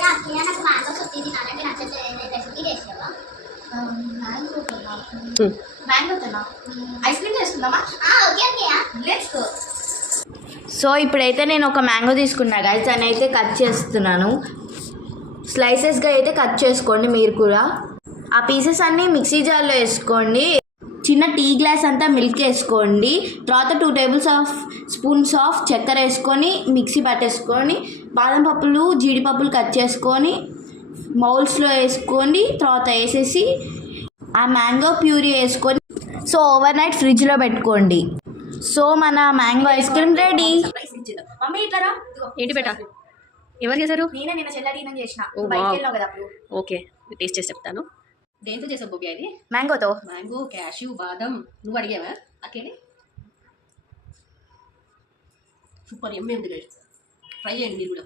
నాకు మ్యాంగో సుత్తి తినాలంటే నచ్చట్లేదు రెసిపీ చేసావా మ్యాంగోతోనా ఐస్ క్రీమ్ చేసుకుందామా okay okay let's go so ఇప్పుడైతే నేను ఒక మ్యాంగో తీసుకున్నా గైస్ దాన్ని అయితే కట్ చేస్తున్నాను స్లైసెస్గా అయితే కట్ చేసుకోండి మీరు కూడా ఆ పీసెస్ అన్నీ మిక్సీ జార్లో వేసుకోండి చిన్న టీ గ్లాస్ అంతా మిల్క్ వేసుకోండి తర్వాత 2 టేబుల్ స్పూన్స్ ఆఫ్ చక్కెర వేసుకొని మిక్సీ పట్టేసుకొని బాదం పప్పులు జీడిపప్పులు కట్ చేసుకొని బౌల్స్లో వేసుకొని తర్వాత వేసేసి ఆ మ్యాంగో ప్యూరీ వేసుకొని సో ఓవర్ నైట్ ఫ్రిడ్జ్లో పెట్టుకోండి సో మన mango ice cream ready mummy ఇట్లా ఏంటి బేటా ఎవరు చేశారు నేనే నిన్న చెల్లడిన చేసిన బయటికి వెళ్ళావు కదా అప్పుడు ఓకే టేస్ట్ చేసి చెప్తాను దేంతో చేసావు బొబ్బి అది మ్యాంగోతో మ్యాంగో క్యాష్యూ బాదం నువ్వు అడిగావా అక్కడే సూపర్ ఎమ్మె ఉంది ట్రై చేయండి మీరు కూడా